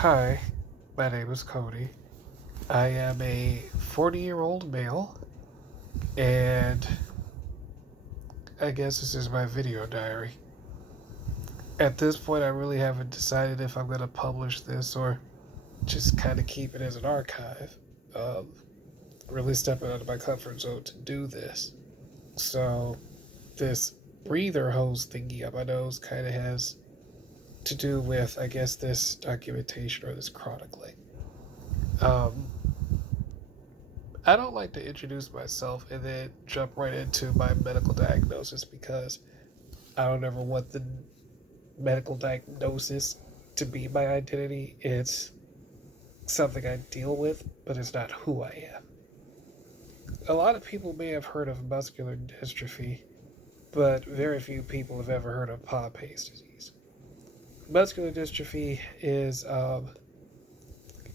Hi, my name is Kody. I am a 40-year-old male, and I guess this is my video diary. At this point, I really haven't decided if I'm going to publish this or just kind of keep it as an archive. Um, really stepping out of my comfort zone to do this. So, this breather hose thingy on my nose kind of has to do with, I guess, this documentation or this chronicling. Um, I don't like to introduce myself and then jump right into my medical diagnosis because I don't ever want the medical diagnosis to be my identity. It's something I deal with, but it's not who I am. A lot of people may have heard of muscular dystrophy, but very few people have ever heard of Pompe's disease. Muscular dystrophy is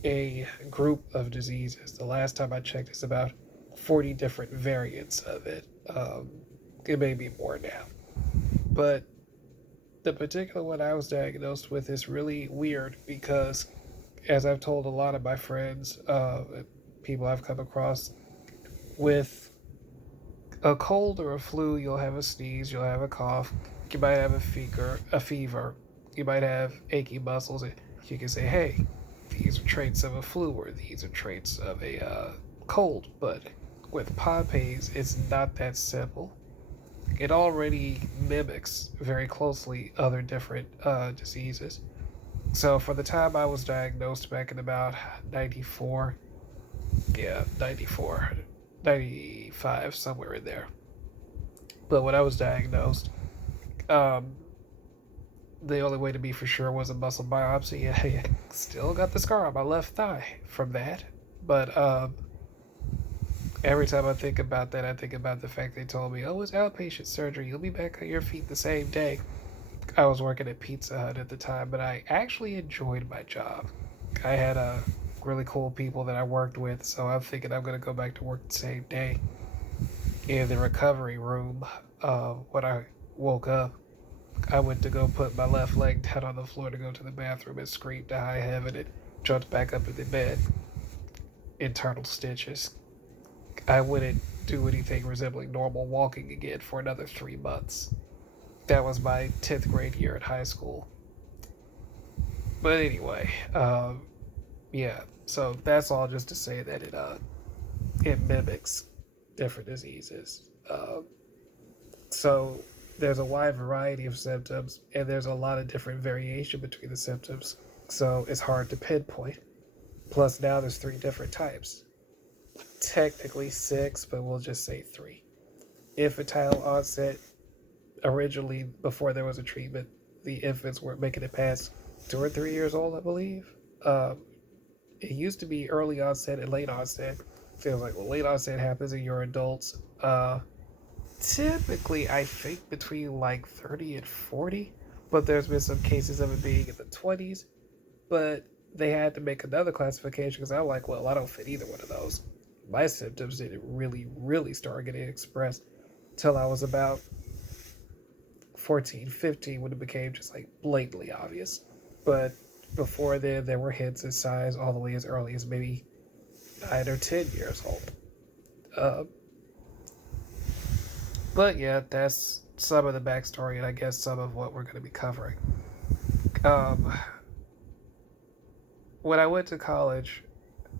a group of diseases. The last time I checked, it's about 40 different variants of it. It may be more now. But the particular one I was diagnosed with is really weird because, as I've told a lot of my friends, people I've come across, with a cold or a flu, you'll have a sneeze, you'll have a cough, you might have a fever, you might have achy muscles. You can say, hey, these are traits of a flu or these are traits of a cold. But with Pompe's, it's not that simple. It already mimics very closely other different diseases. So for the time I was diagnosed back in about 94, yeah, 94, 95, somewhere in there. But when I was diagnosed, um, the only way to be for sure was a muscle biopsy. I still got the scar on my left thigh from that. But every time I think about that, I think about the fact they told me, oh, it's outpatient surgery. You'll be back on your feet the same day. I was working at Pizza Hut at the time, but I actually enjoyed my job. I had really cool people that I worked with, so I'm thinking I'm going to go back to work the same day. In the recovery room, when I woke up, I went to go put my left leg down on the floor to go to the bathroom and screamed to high heaven and jumped back up in the bed. Internal stitches. I wouldn't do anything resembling normal walking again for another 3 months. That was my 10th grade year at high school. But anyway, yeah. So that's all just to say that it mimics different diseases. So there's a wide variety of symptoms, and there's a lot of different variation between the symptoms. So it's hard to pinpoint. Plus now there's three different types. Technically six, but we'll just say three. Infantile onset, originally before there was a treatment, the infants weren't making it past 2 or 3 years old, I believe. Um, it used to be early onset and late onset. Feels like, well, late onset happens in your adults. Typically, I think between like 30 and 40, but there's been some cases of it being in the 20s. But they had to make another classification because I'm like, well, I don't fit either one of those. My symptoms didn't really start getting expressed till I was about 14, 15 when it became just like blatantly obvious. But before then, there were hints of signs all the way as early as maybe 9 or 10 years old. Uh, but yeah, that's some of the backstory and I guess some of what we're going to be covering. Um, when I went to college,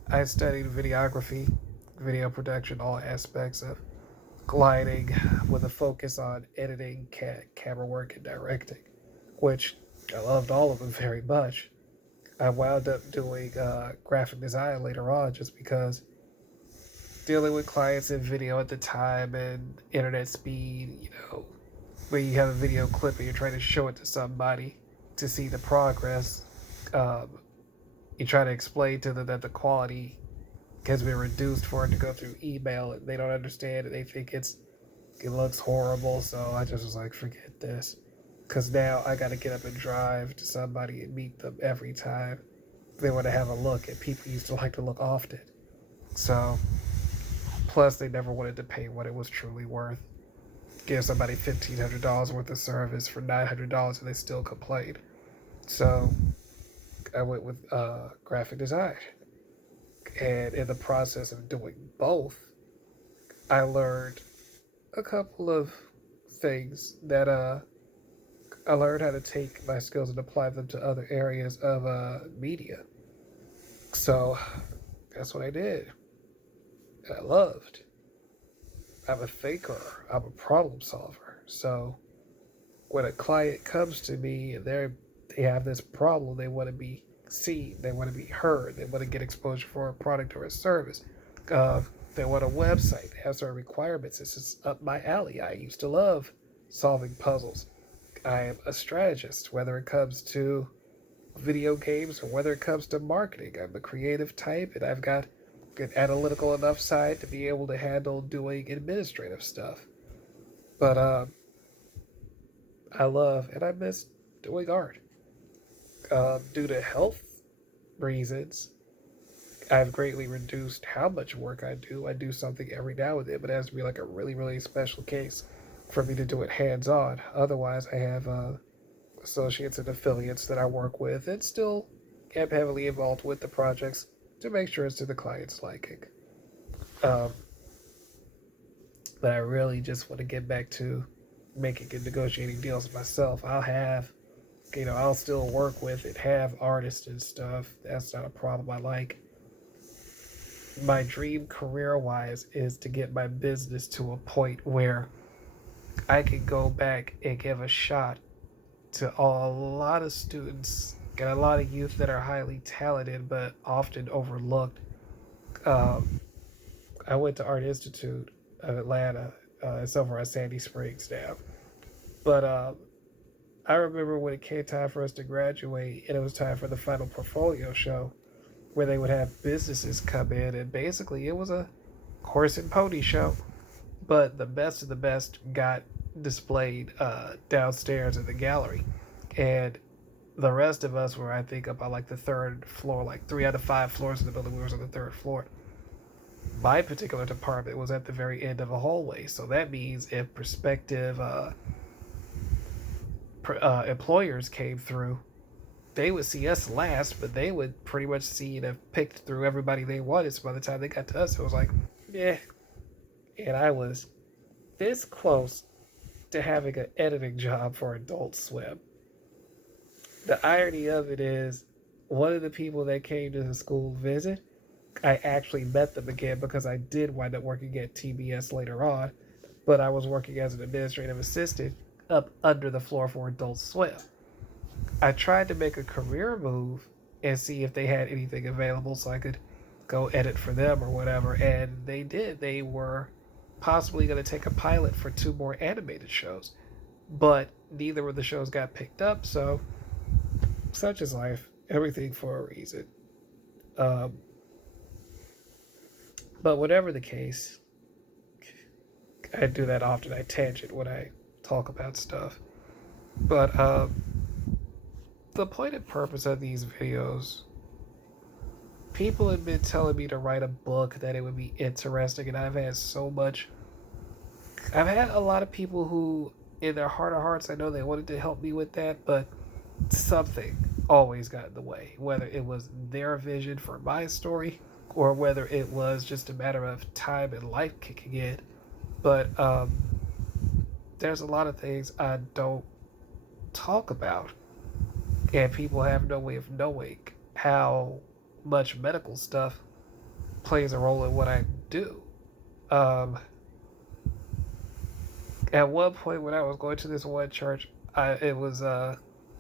I studied videography, video production, all aspects of gliding with a focus on editing, camera work, and directing, which I loved all of them very much. I wound up doing graphic design later on just because dealing with clients in video at the time and internet speed, when you have a video clip and you're trying to show it to somebody to see the progress, um, you try to explain to them that the quality has been reduced for it to go through email and they don't understand it. They think it looks horrible. So I just was like, forget this. Because now I got to get up and drive to somebody and meet them every time they want to have a look. And people used to like to look often. So, plus they never wanted to pay what it was truly worth. Give somebody $1,500 worth of service for $900 and they still complain. So I went with graphic design. And in the process of doing both, I learned a couple of things that I learned how to take my skills and apply them to other areas of media. So that's what I did. And I loved. I'm a thinker. I'm a problem solver. So when a client comes to me and they have this problem, they want to be seen, they want to be heard, they want to get exposure for a product or a service. Uh, they want a website. They have certain requirements. This is up my alley. I used to love solving puzzles. I am a strategist, whether it comes to video games or whether it comes to marketing. I'm a creative type, and I've got an analytical enough side to be able to handle doing administrative stuff. But I love and I miss doing art. Due to health reasons, I've greatly reduced how much work I do. I do something every now and then, but it has to be like a really, really special case for me to do it hands on. Otherwise, I have associates and affiliates that I work with and still am heavily involved with the projects to make sure it's to the client's liking. Um, but I really just want to get back to making and negotiating deals myself. I'll still work with and have artists and stuff. That's not a problem. I like my dream career wise is to get my business to a point where I can go back and give a shot to a lot of students and a lot of youth that are highly talented but often overlooked. Um, I went to Art Institute of Atlanta. It's over at Sandy Springs now. But I remember when it came time for us to graduate and it was time for the final portfolio show where they would have businesses come in, and basically it was a horse and pony show. But the best of the best got displayed downstairs in the gallery. And the rest of us were, I think, up on like the third floor, like 3 out of 5 floors of the building. We was on the third floor. My particular department was at the very end of a hallway, so that means if prospective employers came through, they would see us last, but they would pretty much see and have picked through everybody they wanted. So by the time they got to us, it was like, yeah. And I was this close to having an editing job for Adult Swim. The irony of it is, one of the people that came to the school visit, I actually met them again because I did wind up working at TBS later on, but I was working as an administrative assistant up under the floor for Adult Swim. I tried to make a career move and see if they had anything available so I could go edit for them or whatever, and they did. They were possibly going to take a pilot for 2 more animated shows, but neither of the shows got picked up, so such is life. Everything for a reason. Um, but whatever the case, I do that often. I tangent when I talk about stuff. But the point and purpose of these videos, people have been telling me to write a book, that it would be interesting, and I've had a lot of people who, in their heart of hearts, I know they wanted to help me with that, but something always got in the way, whether it was their vision for my story or whether it was just a matter of time and life kicking in. But there's a lot of things I don't talk about, and people have no way of knowing how much medical stuff plays a role in what I do. Um, at one point, when I was going to this one church, it was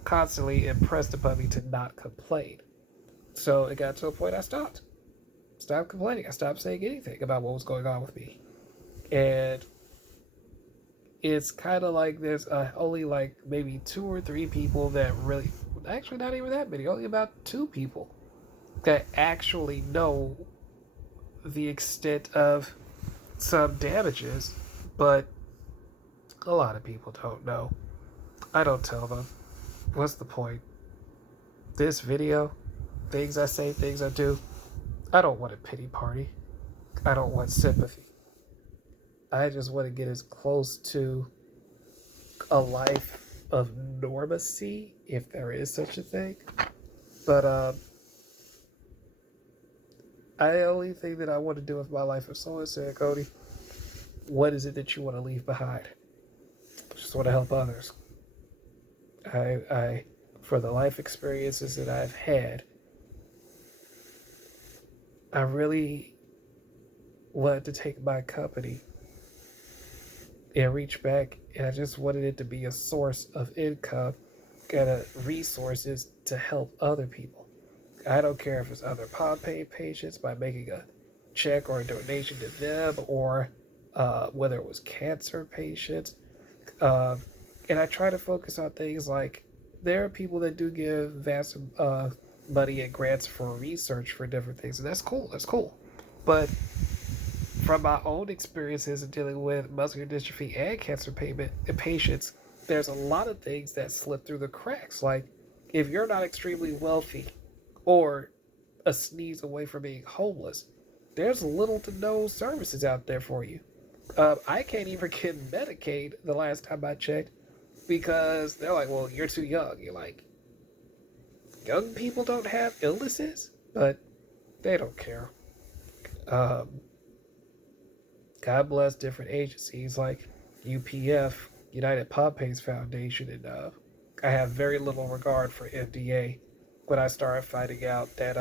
constantly impressed upon me to not complain. So it got to a point I stopped complaining. I stopped saying anything about what was going on with me, and it's kind of like there's only like maybe 2 or 3 people that really, actually not even that many, only about 2 people that actually know the extent of some damages, but a lot of people don't know. I don't tell them. What's the point? This video, things I say, things I do, I don't want a pity party. I don't want sympathy. I just want to get as close to a life of normacy, if there is such a thing. But the only thing that I want to do with my life, if someone said, Kody, what is it that you want to leave behind? I just want to help others. I, for the life experiences that I've had, I really wanted to take my company and reach back, and I just wanted it to be a source of income and resources to help other people. I don't care if it's other Pompe patients by making a check or a donation to them, or whether it was cancer patients. Uh, and I try to focus on things like there are people that do give vast money and grants for research for different things, and that's cool. That's cool. But from my own experiences in dealing with muscular dystrophy and cancer payment patients, there's a lot of things that slip through the cracks. Like if you're not extremely wealthy or a sneeze away from being homeless, there's little to no services out there for you. I can't even get Medicaid the last time I checked because they're like, well, you're too young. You're like, young people don't have illnesses, but they don't care. Um, God bless different agencies like UPF, United Pompe's Foundation, and I have very little regard for FDA when I started finding out that,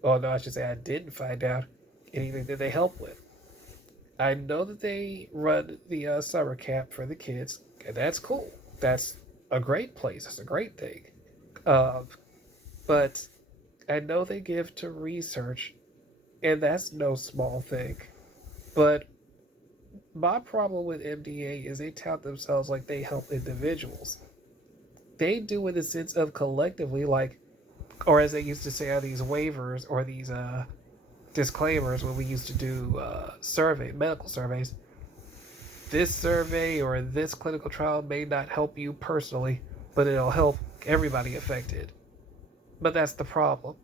well, no, I should say I didn't find out anything that they help with. I know that they run the summer camp for the kids, and that's cool. That's a great place. That's a great thing. Uh, but I know they give to research, and that's no small thing. But my problem with MDA is they tout themselves like they help individuals. They do in the sense of collectively, like, or as they used to say on these waivers or these disclaimers when we used to do medical surveys. This survey or this clinical trial may not help you personally, but it'll help everybody affected. But that's the problem.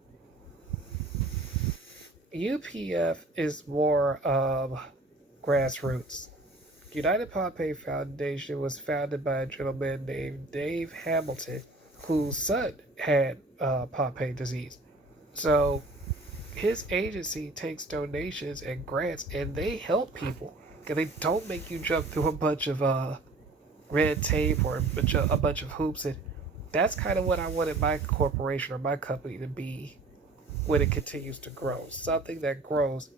UPF is more grassroots. United Pompe Foundation was founded by a gentleman named Dave Hamilton, whose son had Pompe disease. So his agency takes donations and grants, and they help people. And they don't make you jump through a bunch of red tape or a bunch of hoops. And that's kind of what I wanted my corporation or my company to be when it continues to grow. Something that grows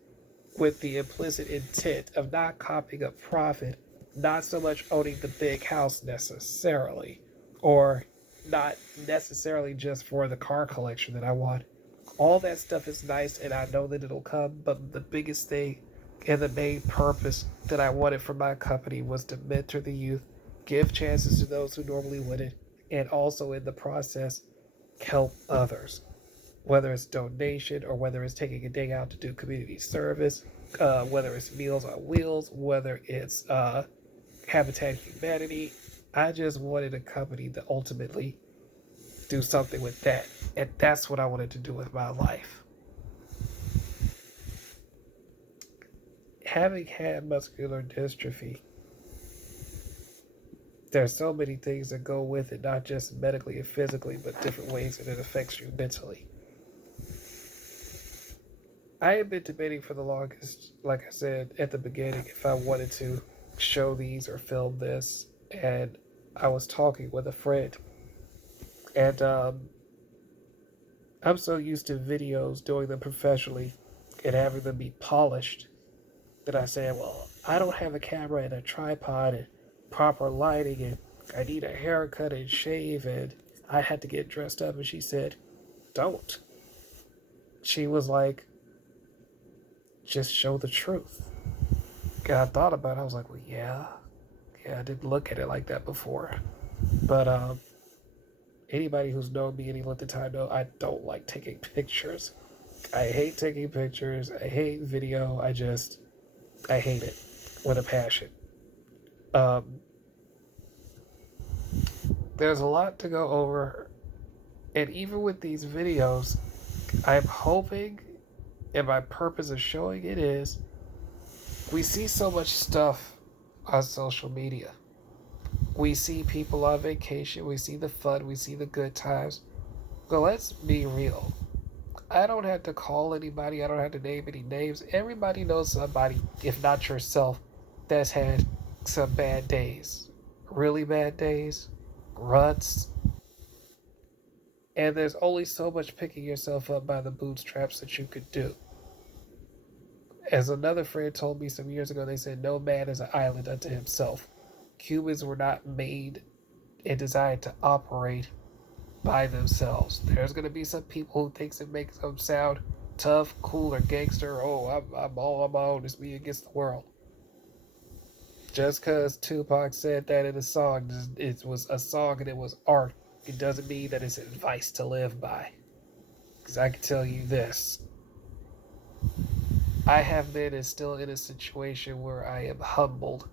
with the implicit intent of not copying up profit, not so much owning the big house necessarily, or not necessarily just for the car collection that I want. All that stuff is nice, and I know that it'll come, but the biggest thing and the main purpose that I wanted for my company was to mentor the youth, give chances to those who normally wouldn't, and also in the process, help others. Whether it's donation or whether it's taking a day out to do community service, whether it's Meals on Wheels, whether it's Habitat Humanity. I just wanted a company to ultimately do something with that. And that's what I wanted to do with my life. Having had muscular dystrophy, there's so many things that go with it, not just medically and physically, but different ways that it affects you mentally. I have been debating for the longest, like I said at the beginning, if I wanted to show these or film this. And I was talking with a friend, and I'm so used to videos, doing them professionally, and having them be polished that I said, well, I don't have a camera and a tripod and proper lighting, and I need a haircut and shave, and I had to get dressed up. And she said, don't. She was like, just show the truth. And I thought about it. I was like, well, yeah, I didn't look at it like that before. But anybody who's known me any length of time know I don't like taking pictures. I hate taking pictures. I hate video. I hate it with a passion. Um, there's a lot to go over. And even with these videos, I'm hoping, and my purpose of showing it is, we see so much stuff on social media. We see people on vacation, we see the fun, we see the good times. But let's be real. I don't have to call anybody, I don't have to name any names. Everybody knows somebody, if not yourself, that's had some bad days. Really bad days, ruts, and there's only so much picking yourself up by the bootstraps that you could do. As another friend told me some years ago, they said, no man is an island unto himself. Humans were not made and designed to operate by themselves. There's going to be some people who thinks it makes them sound tough, cool, or gangster. Oh, I'm all on my own. It's me against the world. Just because Tupac said that in a song, it was a song and it was art, it doesn't mean that it's advice to live by. Because I can tell you this, I have been and still in a situation where I am humbled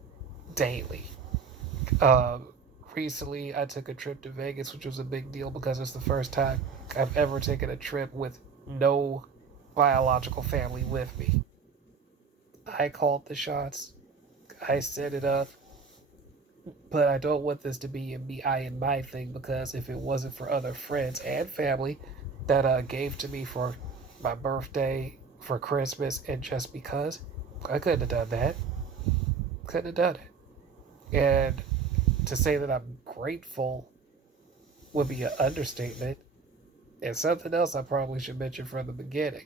daily. Um, Recently, I took a trip to Vegas, which was a big deal because it's the first time I've ever taken a trip with no biological family with me. I called the shots, I set it up, but I don't want this to be a me, I, and my thing because if it wasn't for other friends and family that gave to me for my birthday, for Christmas, and just because, I couldn't have done that. Couldn't have done it. And to say that I'm grateful would be an understatement. And something else I probably should mention from the beginning.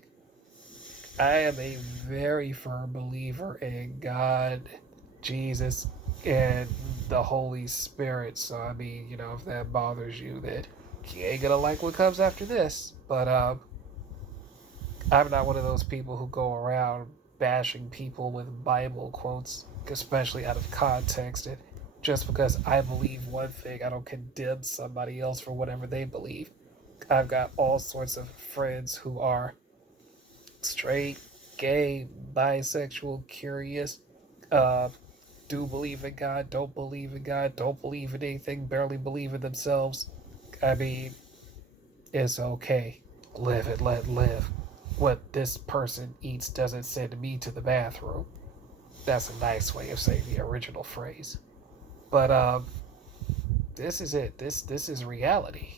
I am a very firm believer in God, Jesus, and the Holy Spirit. So, I mean, if that bothers you, then you ain't gonna like what comes after this. But I'm not one of those people who go around bashing people with Bible quotes, especially out of context. And just because I believe one thing, I don't condemn somebody else for whatever they believe. I've got all sorts of friends who are straight, gay, bisexual, curious, uh, do believe in God, don't believe in God, don't believe in anything, barely believe in themselves. I mean, it's okay. Live and let live. What this person eats doesn't send me to the bathroom. That's a nice way of saying the original phrase. But this is it. This is reality.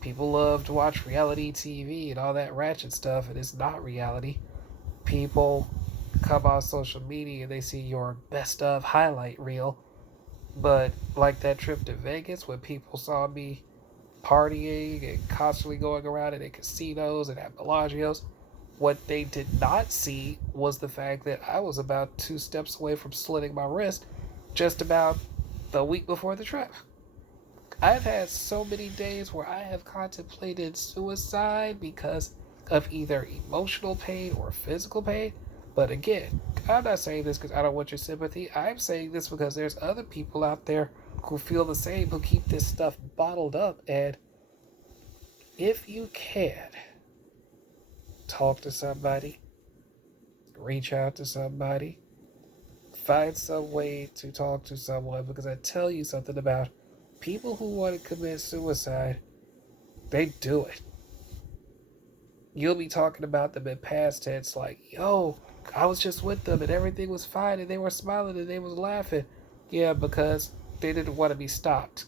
People love to watch reality TV and all that ratchet stuff, and it's not reality. People come on social media and they see your best of highlight reel, but like that trip to Vegas when people saw me partying and constantly going around in casinos and at Bellagio's, what they did not see was the fact that I was about 2 steps away from slitting my wrist just about the week before the trip. I've had so many days where I have contemplated suicide because of either emotional pain or physical pain. But again, I'm not saying this because I don't want your sympathy. I'm saying this because there's other people out there who feel the same, who keep this stuff bottled up. And if you can, talk to somebody, reach out to somebody, find some way to talk to someone. Because I tell you something about people who want to commit suicide, they do it. You'll be talking about them in past tense like, yo, I was just with them and everything was fine and they were smiling and they was laughing. Yeah, because they didn't want to be stopped.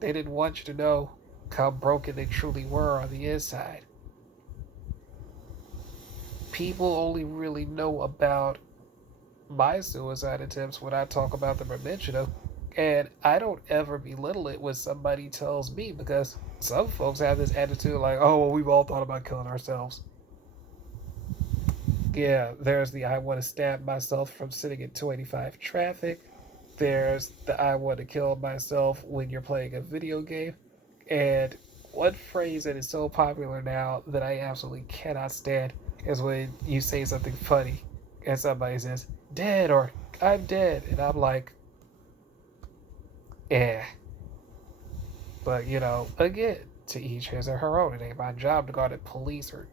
They didn't want you to know how broken they truly were on the inside. People only really know about my suicide attempts when I talk about them or mention them. And I don't ever belittle it when somebody tells me because some folks have this attitude like, oh, well, we've all thought about killing ourselves. Yeah, there's the I want to stab myself from sitting in 285 traffic. There's the I want to kill myself when you're playing a video game. And one phrase that is so popular now that I absolutely cannot stand is when you say something funny and somebody says, dead or I'm dead. And I'm like, eh. But, again, to each his or her own. It ain't my job to go out and police or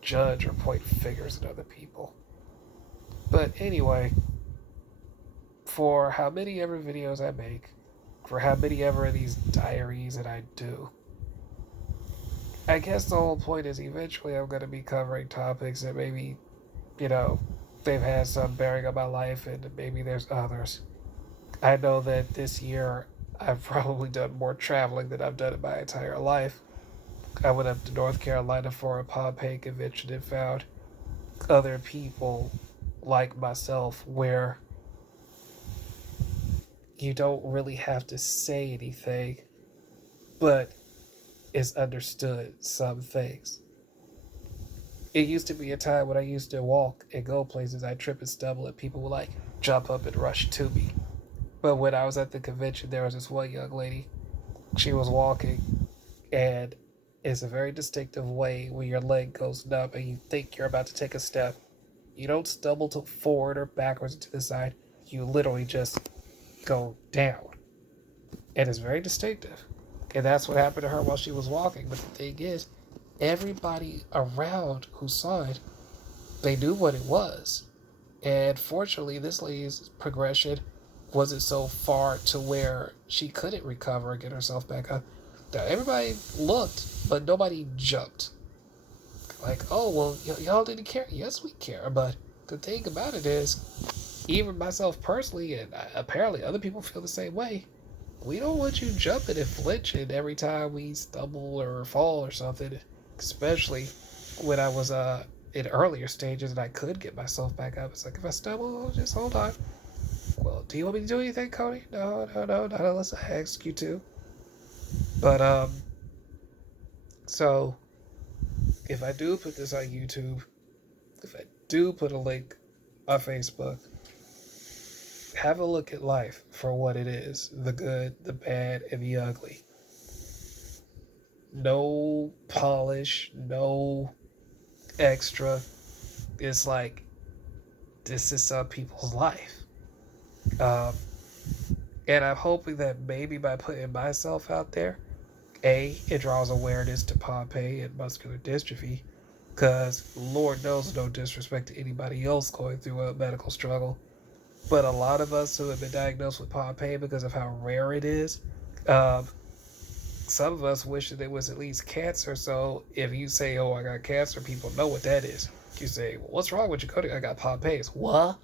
judge or point fingers at other people. But anyway, for how many ever videos I make, for how many ever of these diaries that I do, I guess the whole point is eventually I'm going to be covering topics that maybe, you know, they've had some bearing on my life and maybe there's others. I know that this year I've probably done more traveling than I've done in my entire life. I went up to North Carolina for a Pompe convention and found other people like myself where you don't really have to say anything, but it's understood some things. It used to be a time when I used to walk and go places, I trip and stumble, and people would like jump up and rush to me. But when I was at the convention, there was this one young lady. She was walking, and it's a very distinctive way where your leg goes numb and you think you're about to take a step. You don't stumble to forward or backwards to the side. You literally just go down. And it's very distinctive. And that's what happened to her while she was walking. But the thing is, everybody around who saw it, they knew what it was. And fortunately, this lady's progression wasn't so far to where she couldn't recover and get herself back up. Now, everybody looked, but nobody jumped. Like, oh, well, y'all didn't care. Yes, we care. But the thing about it is, even myself personally, and apparently other people feel the same way, we don't want you jumping and flinching every time we stumble or fall or something. Especially when I was in earlier stages and I could get myself back up. It's like if I stumble, just hold on. Well, do you want me to do anything, Kody? No, not unless I ask you to. But so if I do put this on YouTube, if I do put a link on Facebook, have a look at life for what it is, the good, the bad, and the ugly. No polish, no extra. It's like, this is some people's life. Um, and I'm hoping that maybe by putting myself out there, it draws awareness to Pompe and muscular dystrophy, because Lord knows, no disrespect to anybody else going through a medical struggle, but a lot of us who have been diagnosed with Pompe because of how rare it is, um, some of us wish that it was at least cancer. So if you say, "Oh, I got cancer," people know what that is. You say, "Well, what's wrong with you, Kody?" "I got Pompe's." What?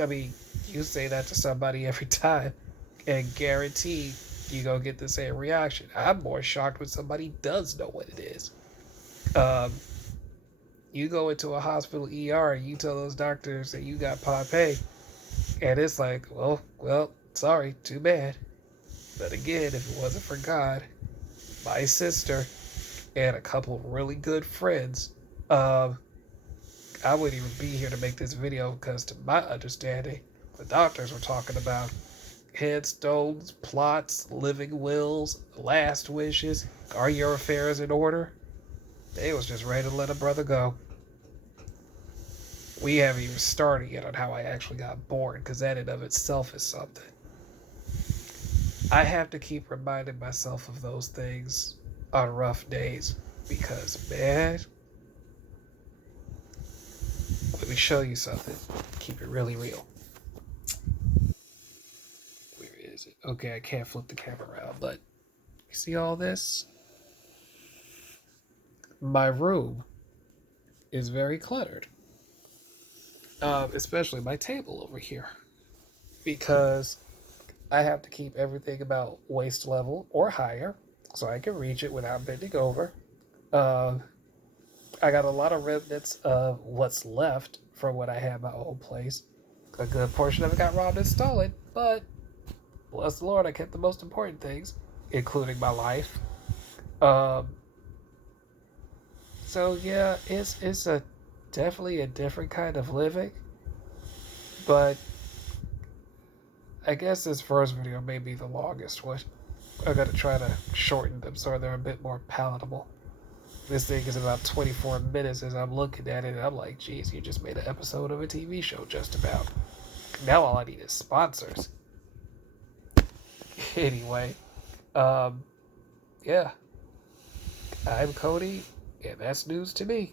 I mean, you say that to somebody every time, and guarantee you gonna get the same reaction. I'm more shocked when somebody does know what it is. Um, you go into a hospital ER and you tell those doctors that you got Pompe, and it's like, well, sorry, too bad. But again, if it wasn't for God, my sister, and a couple really good friends, um, I wouldn't even be here to make this video, because to my understanding, the doctors were talking about headstones, plots, living wills, last wishes, are your affairs in order? They was just ready to let a brother go. We haven't even started yet on how I actually got born, because that in of itself is something. I have to keep reminding myself of those things on rough days, because, man, let me show you something. Keep it really real. Where is it? Okay, I can't flip the camera around, but you see all this? My room is very cluttered, especially my table over here, because I have to keep everything about waist level or higher so I can reach it without bending over. Uh, I got a lot of remnants of what's left from when I had my old place. A good portion of it got robbed and stolen, but bless the Lord, I kept the most important things, including my life. Um, so yeah, it's a definitely a different kind of living, but I guess this first video may be the longest one. I gotta try to shorten them so they're a bit more palatable. This thing is about 24 minutes as I'm looking at it, and I'm like, geez, you just made an episode of a TV show just about. Now all I need is sponsors. Anyway, um, yeah, I'm Kody, and that's news to me.